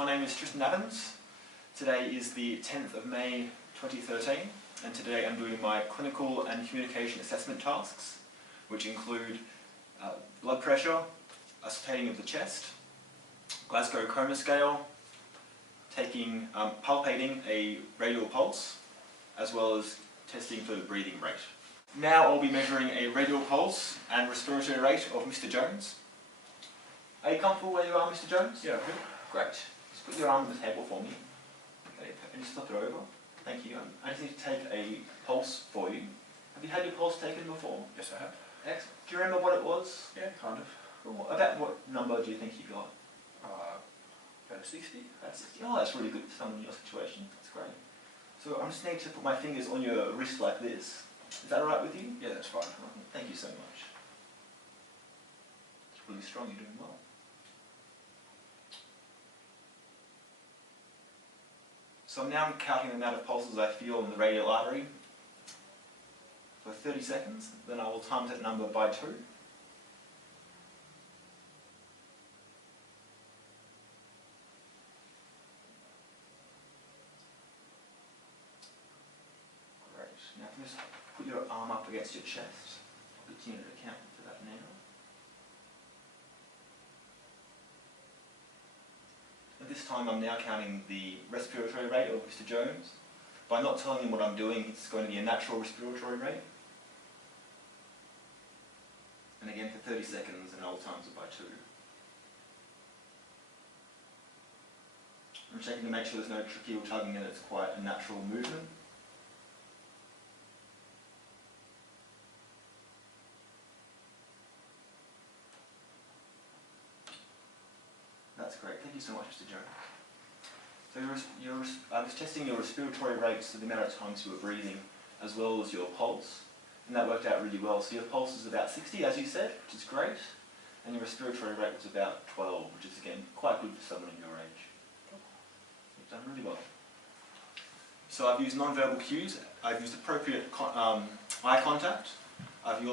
my name is Tristan Adams. Today is the 10th of May 2013, and today I'm doing my clinical and communication assessment tasks, which include blood pressure, ascertaining of the chest, Glasgow Coma Scale, palpating a radial pulse, as well as testing for the breathing rate. Now I'll be measuring a radial pulse and respiratory rate of Mr. Jones. Are you comfortable where you are, Mr. Jones? Yeah, okay. Great. Just put your arm on the table for me. Okay, and just flip it over. Thank you. I just need to take a pulse for you. Have you had your pulse taken before? Yes, I have. Excellent. Do you remember what it was? Yeah, kind of. About what number do you think you got? About a 60. About 60. Oh, that's really good for someone in your situation. That's great. So I just need to put my fingers on your wrist like this. Is that alright with you? Yeah, that's fine. Thank you so much. It's really strong. You're doing well. So now I'm counting the amount of pulses I feel in the radial artery for 30 seconds. Then I will times that number by 2. Great. Now just put your arm up against your chest. I'll continue to count for that now. At this time I'm now counting the respiratory rate of Mr. Jones. By not telling him what I'm doing, it's going to be a natural respiratory rate. And again for 30 seconds, and I'll times it by 2. I'm checking to make sure there's no tracheal tugging and it's quite a natural movement. That's great. Thank you so much, Mr. Jones. So I was testing your respiratory rates, so the amount of times you were breathing, as well as your pulse, and that worked out really well. So your pulse is about 60, as you said, which is great, and your respiratory rate was about 12, which is again quite good for someone in your age. You've done really well. So I've used non-verbal cues. I've used appropriate eye contact. I've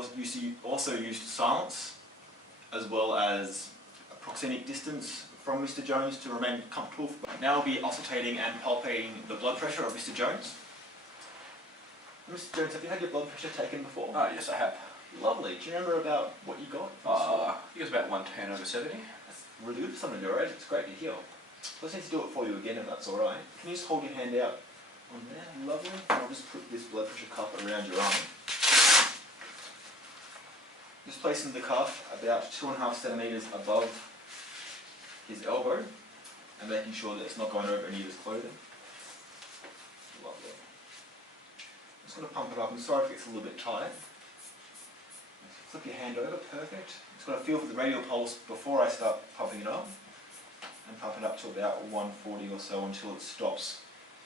also used silence, as well as a proxemic distance from Mr. Jones to remain comfortable. Now I'll be auscultating and palpating the blood pressure of Mr. Jones. Mr. Jones, have you had your blood pressure taken before? Yes, I have. Lovely. Do you remember about what you got? I think it was about 110/70. That's really good for someone your age. It's great to hear. I just need to do it for you again if that's alright. Can you just hold your hand out on there? Lovely. And I'll just put this blood pressure cuff around your arm. Just placing the cuff about 2.5 centimetres above his elbow and making sure that it's not going over any of his clothing. Lovely. I'm just going to pump it up. I'm sorry if it's a little bit tight. Flip your hand over, perfect. Just got to feel for the radial pulse before I start pumping it up, and pump it up to about 140 or so until it stops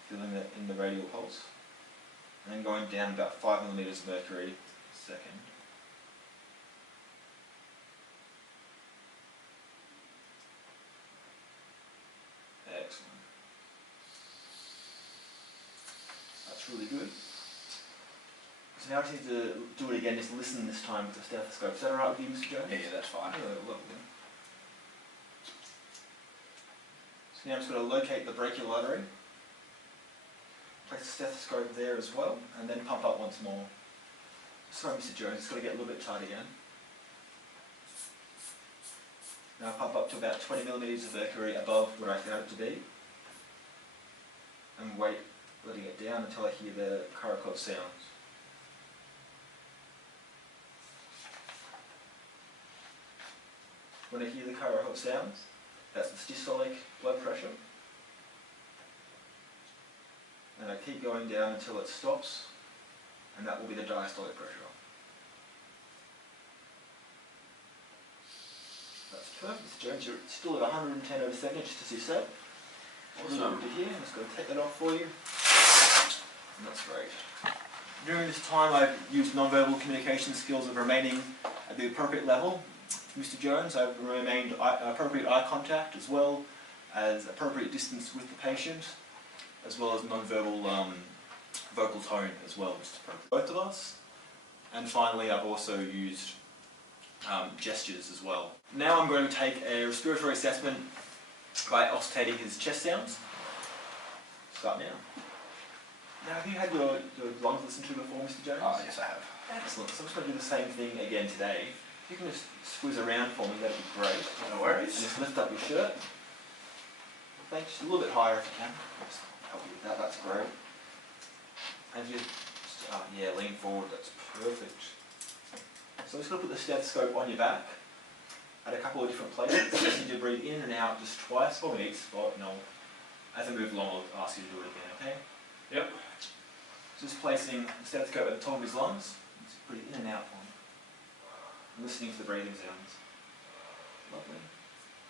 feeling it in the radial pulse. And then going down about 5 millimeters of mercury a second. Excellent. That's really good. So now I just need to do it again, just listen this time with the stethoscope. Is that alright with you, Mr. Jones? Yeah, that's fine. Yeah, lovely. So now I'm just going to locate the brachial artery, place the stethoscope there as well, and then pump up once more. Sorry, Mr. Jones, it's got to get a little bit tight again. Now pump up to about 20 millimeters of mercury above what I found it to be, and wait, letting it down until I hear the Korokov sounds. When I hear the Korokov sounds, that's the systolic blood pressure, and I keep going down until it stops, and that will be the diastolic pressure. That's perfect, Mr. Jones. You're still at 110/70, just as you said. Awesome. Really good to hear. I'm just going to take that off for you. And that's great. During this time, I've used non-verbal communication skills of remaining at the appropriate level. Mr. Jones, I've remained appropriate eye contact, as well as appropriate distance with the patient, as well as non-verbal vocal tone as well, just appropriate. Both of us. And finally, I've also used gestures as well. Now I'm going to take a respiratory assessment by auscultating his chest sounds. Start now. Now, have you had your lungs listened to before, Mr. Jones? Yes, I have. Excellent. So I'm just going to do the same thing again today. If you can just squeeze around for me, that'd be great. No worries. And just lift up your shirt. Thanks. Just a little bit higher if you can. Just help you with that. That's great. And just, lean forward. That's perfect. So I'm just going to put the stethoscope on your back at a couple of different places. Just need to breathe in and out just twice for me each spot. And as I move along, I'll ask you to do it again, okay? Yep. Just placing the stethoscope at the top of his lungs. Just breathe in and out for him. Listening to the breathing sounds. Lovely.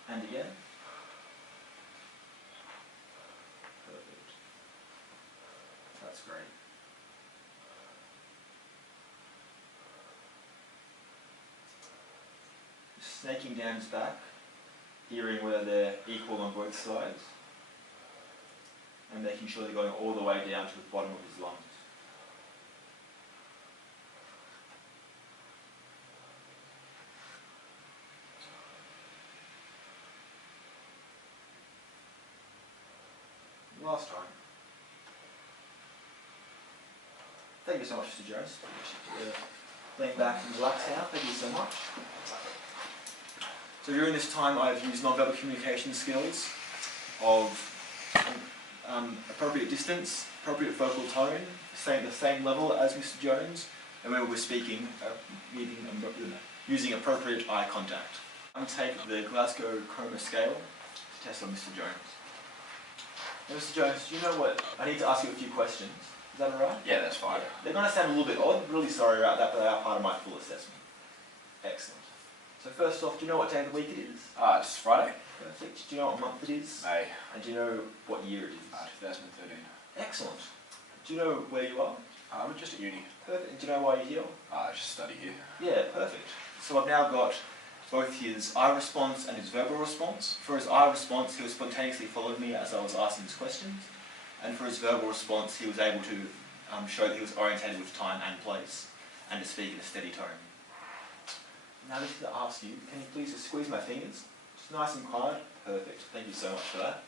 And again. Perfect. That's great. Just snaking down his back, hearing whether they're equal on both sides, and making sure they're going all the way down to the bottom of his lungs. Last time. Thank you so much, Mr. Jones. Lean back and relax now. Thank you so much. So during this time, I've used non-verbal communication skills of appropriate distance, appropriate vocal tone, the same level as Mr. Jones, and when we're speaking, using appropriate eye contact. I'm going to take the Glasgow Coma scale to test on Mr. Jones. Now, Mr. Jones, do you know what? I need to ask you a few questions. Is that alright? Yeah, that's fine. Yeah. They're going to sound a little bit odd. Really sorry about that, but they are part of my full assessment. Excellent. So first off, do you know what day of the week it is? It's Friday. Perfect. Do you know what month it is? May. And do you know what year it is? 2013. Excellent. Do you know where you are? I'm just at uni. Perfect. And do you know why you're here? I just study here. Yeah, perfect. So I've now got both his eye response and his verbal response. For his eye response, he was spontaneously followed me as I was asking his questions. And for his verbal response, he was able to show that he was orientated with time and place, and to speak in a steady tone. Now I just need to ask you, can you please just squeeze my fingers? Just nice and quiet. Perfect. Thank you so much for that.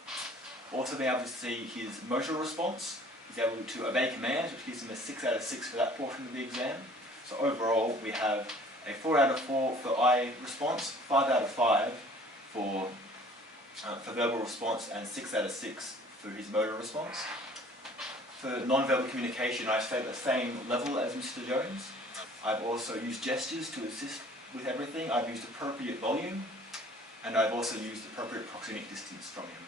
Also be able to see his motor response. He's able to obey commands, which gives him a 6 out of 6 for that portion of the exam. So overall, we have a 4 out of 4 for eye response, 5 out of 5 for verbal response, and 6 out of 6 for his motor response. For non-verbal communication, I've stayed at the same level as Mr. Jones. I've also used gestures to assist with everything. I've used appropriate volume, and I've also used appropriate proxemic distance from him.